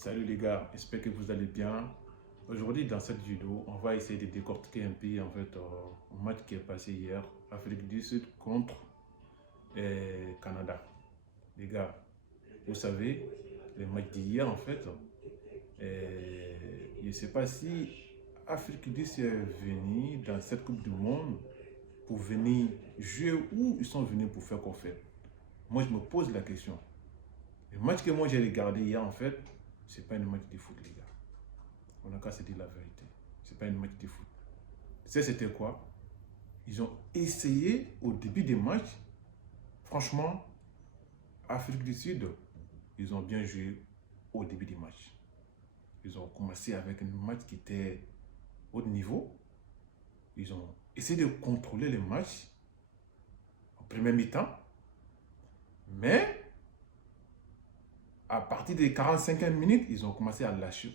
Salut les gars, j'espère que vous allez bien. Aujourd'hui, dans cette vidéo, on va essayer de décortiquer un peu le match qui est passé hier, Afrique du Sud contre Canada. Les gars, vous savez, le match d'hier je ne sais pas si Afrique du Sud est venue dans cette Coupe du Monde pour venir jouer ou ils sont venus pour faire quoi fait. Moi, je me pose la question. Le match que moi j'ai regardé hier, c'est pas un match de foot, les gars. On n'a qu'à se dire la vérité. C'est pas un match de foot. C'était quoi? Ils ont essayé au début des matchs. Franchement, Afrique du Sud, ils ont bien joué au début des matchs. Ils ont commencé avec un match qui était haut niveau. Ils ont essayé de contrôler le match en première mi-temps. Mais à partir des 45e minutes, ils ont commencé à lâcher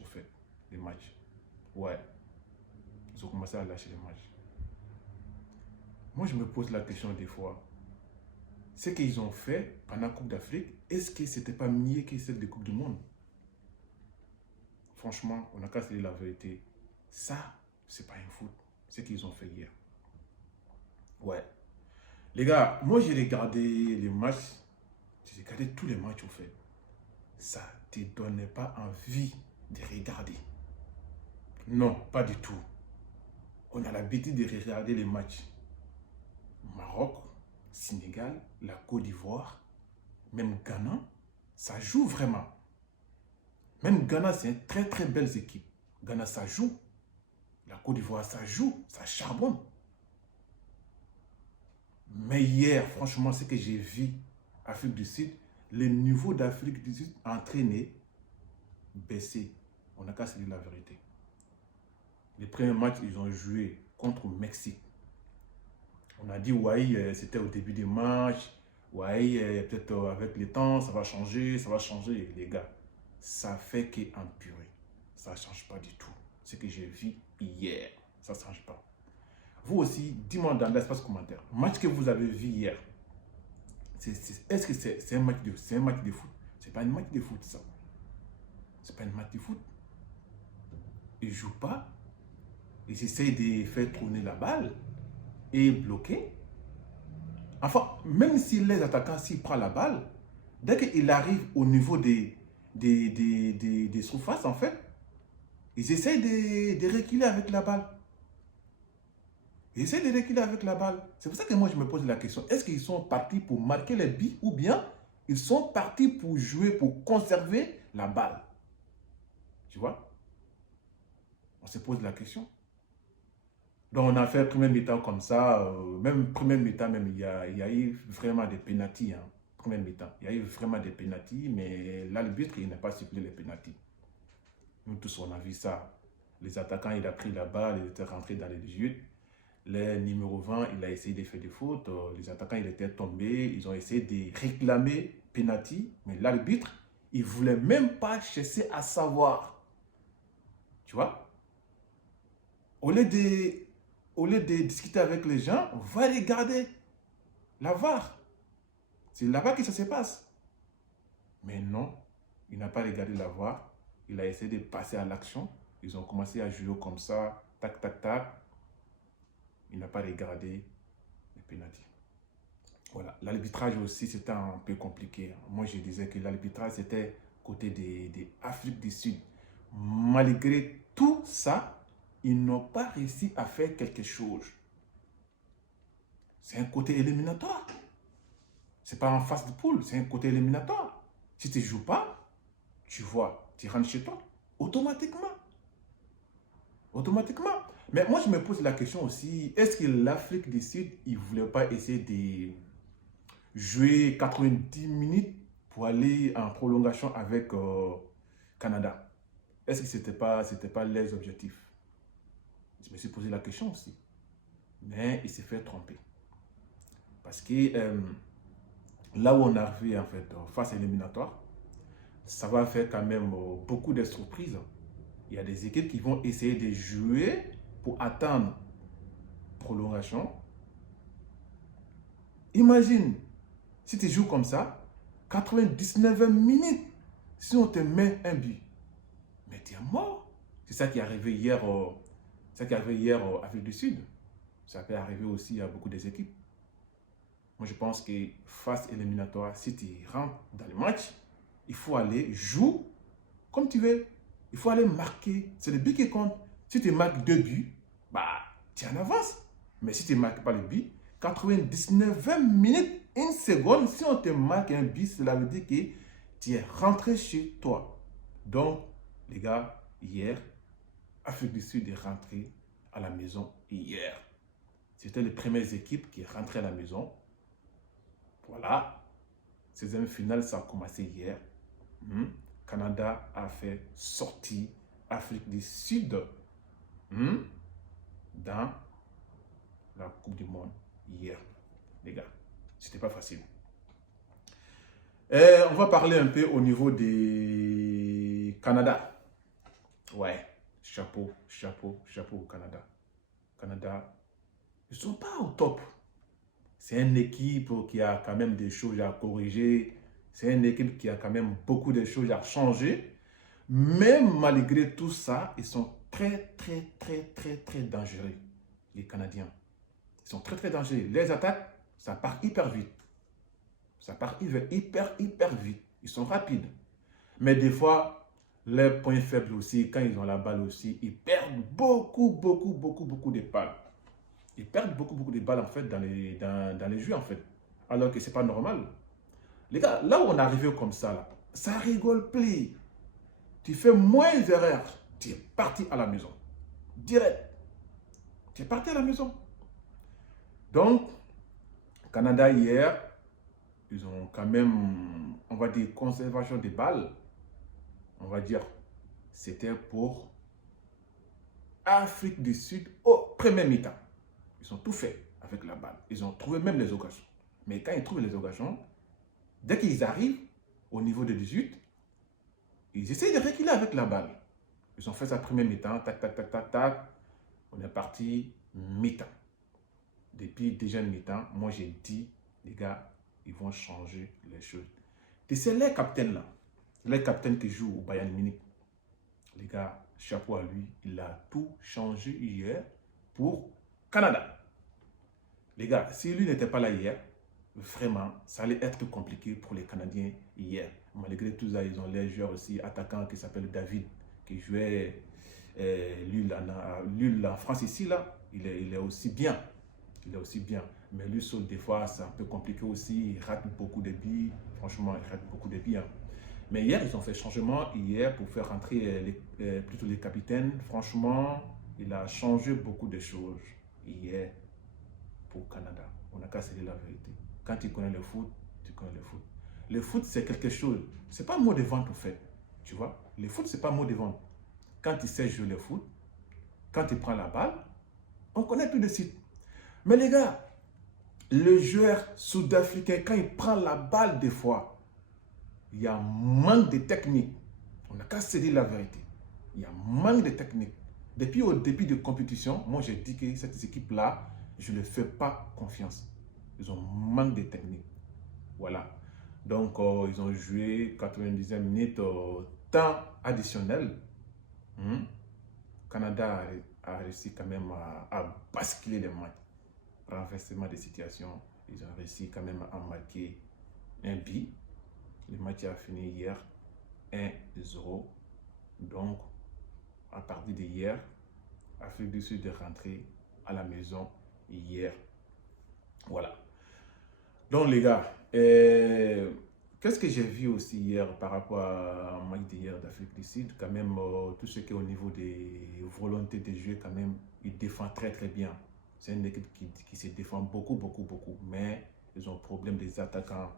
les matchs. Ouais. Ils ont commencé à lâcher les matchs. Moi, je me pose la question des fois. Ce qu'ils ont fait pendant la Coupe d'Afrique, est-ce que c'était pas mieux que celle de Coupe du Monde? Franchement, on n'a qu'à se dire la vérité. Ça, c'est pas un foot. Ce qu'ils ont fait hier. Ouais. Les gars, moi j'ai regardé les matchs. J'ai regardé tous les matchs Ça ne te donnait pas envie de regarder. Non, pas du tout. On a l'habitude de regarder les matchs. Maroc, Sénégal, la Côte d'Ivoire, même Ghana, ça joue vraiment. Même Ghana, c'est une très très belle équipe. Ghana, ça joue. La Côte d'Ivoire, ça joue, ça charbonne. Mais hier, franchement, ce que j'ai vu, Afrique du Sud, le niveau d'Afrique du Sud entraîné, baissé. On n'a qu'à se dire la vérité. Les premiers matchs, ils ont joué contre le Mexique. On a dit, ouais, c'était au début du match. Ouais, peut-être avec le temps, ça va changer, ça va changer. Les gars, ça fait qu'empirer. Ça ne change pas du tout. Ce que j'ai vu hier, ça ne change pas. Vous aussi, dis-moi dans l'espace commentaire, le match que vous avez vu hier, est-ce que c'est un match de foot? C'est pas un match de foot, ça. C'est pas un match de foot. Ils ne jouent pas. Ils essayent de faire tourner la balle et bloquer. Enfin, même si les attaquants, s'ils prennent la balle, dès qu'il arrive au niveau des surfaces, ils essayent de reculer avec la balle. Ils essayent de reculer avec la balle. C'est pour ça que moi, je me pose la question. Est-ce qu'ils sont partis pour marquer les buts ou bien ils sont partis pour jouer, pour conserver la balle? Tu vois? On se pose la question. Donc, on a fait premier mi-temps comme ça. Même premier mi-temps, il y a eu vraiment des pénaltys. Premier mi-temps. Il y a eu vraiment des pénaltys, mais l'arbitre, il n'a pas sifflé les pénaltys. Nous tous, on a vu ça. Les attaquants, il a pris la balle, il était rentré dans les 18. Le numéro 20, il a essayé de faire des fautes. Les attaquants, ils étaient tombés. Ils ont essayé de réclamer pénalty, mais l'arbitre, il ne voulait même pas chercher à savoir. Tu vois? Au lieu de discuter avec les gens, on va regarder la VAR. C'est là-bas que ça se passe. Mais non, il n'a pas regardé la VAR. Il a essayé de passer à l'action. Ils ont commencé à jouer comme ça, tac, tac, tac. Il n'a pas regardé les pénaltys. Voilà. L'arbitrage aussi, c'était un peu compliqué. Moi, je disais que l'arbitrage, c'était côté des Afrique du Sud. Malgré tout ça, ils n'ont pas réussi à faire quelque chose. C'est un côté éliminatoire. Ce n'est pas en phase de poule, c'est un côté éliminatoire. Si tu ne joues pas, tu vois, tu rentres chez toi, automatiquement. Automatiquement. Mais moi, je me pose la question aussi, est-ce que l'Afrique du Sud, ils ne voulaient pas essayer de jouer 90 minutes pour aller en prolongation avec Canada? Est-ce que ce n'était pas les objectifs? Je me suis posé la question aussi. Mais il s'est fait tromper. Parce que là où on est arrivé face à l'éliminatoire, ça va faire quand même beaucoup de surprises. Il y a des équipes qui vont essayer de jouer pour attendre prolongation. Imagine, si tu joues comme ça, 99 minutes, si on te met un but, tu es mort. C'est ça qui est arrivé hier, en Afrique du Sud. Ça peut arriver aussi à beaucoup des équipes. Moi, je pense que phase éliminatoire, si tu rentres dans le match, il faut aller jouer comme tu veux. Il faut aller marquer. C'est le but qui compte. Si tu marques 2 buts, bah, tu es en avance. Mais si tu ne marques pas le but, 99, 20 minutes, 1 seconde, si on te marque un but, cela veut dire que tu es rentré chez toi. Donc, les gars, hier, Afrique du Sud est rentrée à la maison hier. C'était les premières équipes qui rentraient à la maison. Voilà. 16e finale, ça a commencé hier. Canada a fait sortir Afrique du Sud dans la Coupe du Monde hier. Les gars, c'était pas facile. On va parler un peu au niveau du Canada. Ouais, chapeau au Canada. Canada, ils ne sont pas au top. C'est une équipe qui a quand même des choses à corriger. C'est une équipe qui a quand même beaucoup de choses à changer. Mais malgré tout ça, ils sont très dangereux, les Canadiens. Ils sont très dangereux. Les attaques, ça part hyper vite. Ça part hyper vite. Ils sont rapides. Mais des fois, les points faibles aussi, quand ils ont la balle aussi, ils perdent beaucoup de balles. Ils perdent beaucoup de balles en fait dans les jeux en fait. Alors que c'est pas normal. Les gars, là où on est arrivé comme ça, là, ça rigole plus. Tu fais moins d'erreurs. Tu es parti à la maison. Direct. Tu es parti à la maison. Donc, Canada hier, ils ont quand même, on va dire, conservation des balles. On va dire, c'était pour Afrique du Sud au premier mi-temps. Ils ont tout fait avec la balle. Ils ont trouvé même les occasions. Mais quand ils trouvent les occasions, dès qu'ils arrivent au niveau de 18, ils essayent de reculer avec la balle. Ils ont fait sa première mi-temps, tac. On est parti mi-temps. Depuis déjà mi-temps, moi j'ai dit, les gars, ils vont changer les choses. Et c'est les capitaines là, les capitaines qui jouent au Bayern Munich. Les gars, chapeau à lui, il a tout changé hier pour Canada. Les gars, si lui n'était pas là hier, vraiment, ça allait être compliqué pour les Canadiens hier. Malgré tout ça, ils ont les joueurs aussi, attaquants qui s'appellent David, qui jouait lui en France ici, là, il est aussi bien. Il est aussi bien. Mais lui, seul, des fois, c'est un peu compliqué aussi. Il rate beaucoup de billes. Franchement, il rate beaucoup de billes. Mais hier, ils ont fait changement hier pour faire rentrer plutôt les capitaines. Franchement, il a changé beaucoup de choses hier pour Canada. On n'a qu'à se dire la vérité. Quand tu connais le foot, tu connais le foot. Le foot, c'est quelque chose. Ce n'est pas un mot de vente, en fait. Tu vois, le foot, ce n'est pas un mot de vente. Quand tu sais jouer le foot, quand tu prends la balle, on connaît tout de suite. Mais les gars, le joueur sud-africain, quand il prend la balle des fois, il y a un manque de technique. On n'a qu'à se dire la vérité. Il y a un manque de technique. Depuis au début de compétition, moi j'ai dit que cette équipe-là, je ne fais pas confiance. Ils ont un manque de technique. Voilà. Donc, ils ont joué 90e minute temps additionnel. Canada a réussi quand même à basculer les matchs. Renversement des situations, ils ont réussi quand même à marquer un but. Le match a fini hier 1-0. Donc, à partir d'hier, Afrique du Sud est rentrée à la maison hier. Voilà. Donc, les gars, qu'est-ce que j'ai vu aussi hier par rapport à match d'hier d'Afrique du Sud? Quand même, tout ce qui est au niveau des volontés de jeu, quand même, ils défendent très bien. C'est une équipe qui se défend beaucoup. Mais ils ont problème des attaquants.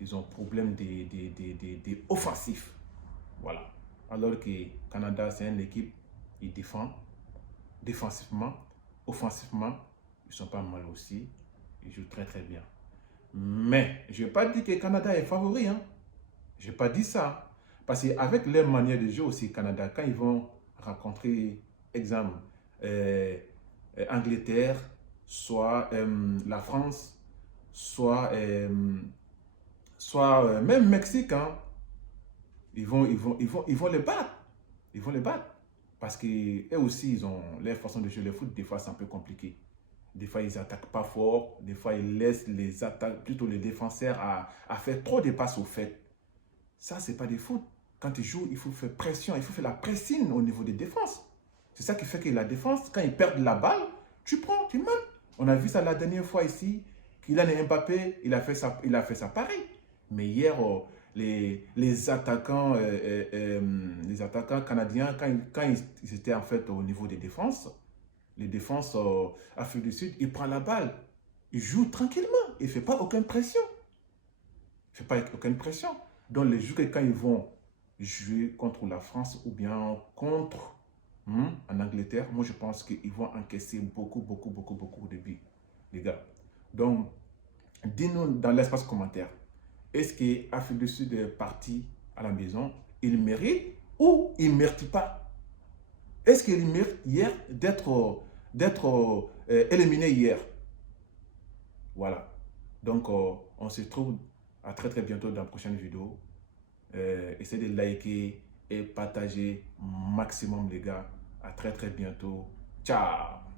Ils ont problème des offensifs. Voilà. Alors que Canada, c'est une équipe, ils défendent défensivement, offensivement. Ils sont pas mal aussi. Ils jouent très bien. Mais je n'ai pas dit que le Canada est favori. Je n'ai pas dit ça. Parce qu'avec leur manière de jouer aussi, Canada, quand ils vont rencontrer, exemple, Angleterre, soit la France, soit même Mexique, ils vont les battre. ils vont les battre. Parce qu'eux aussi, ils ont leur façon de jouer le foot. Des fois, c'est un peu compliqué. Des fois, ils n'attaquent pas fort. Des fois, ils laissent les attaques, plutôt les défenseurs à faire trop de passes au fait. Ça, ce n'est pas des foot. Quand tu joues, il faut faire pression. Il faut faire la pressing au niveau des défenses. C'est ça qui fait que la défense, quand ils perdent la balle, tu prends, tu mènes. On a vu ça la dernière fois ici. Kylian Mbappé, il a fait ça pareil. Mais hier, les attaquants canadiens, quand ils étaient en fait au niveau des défenses, les défenses Afrique du Sud, il prend la balle. Il joue tranquillement. Il ne fait pas aucune pression. Il ne fait pas aucune pression. Donc les joueurs, quand ils vont jouer contre la France ou bien contre en Angleterre, moi je pense qu'ils vont encaisser beaucoup de buts, les gars. Donc, dis-nous dans l'espace commentaire, est-ce que l'Afrique du Sud est parti à la maison, il mérite ou il ne mérite pas? Est-ce qu'il mérite hier d'être éliminé hier? Voilà. Donc, on se retrouve à très bientôt dans la prochaine vidéo. Essayez de liker et partager maximum, les gars. À très bientôt. Ciao!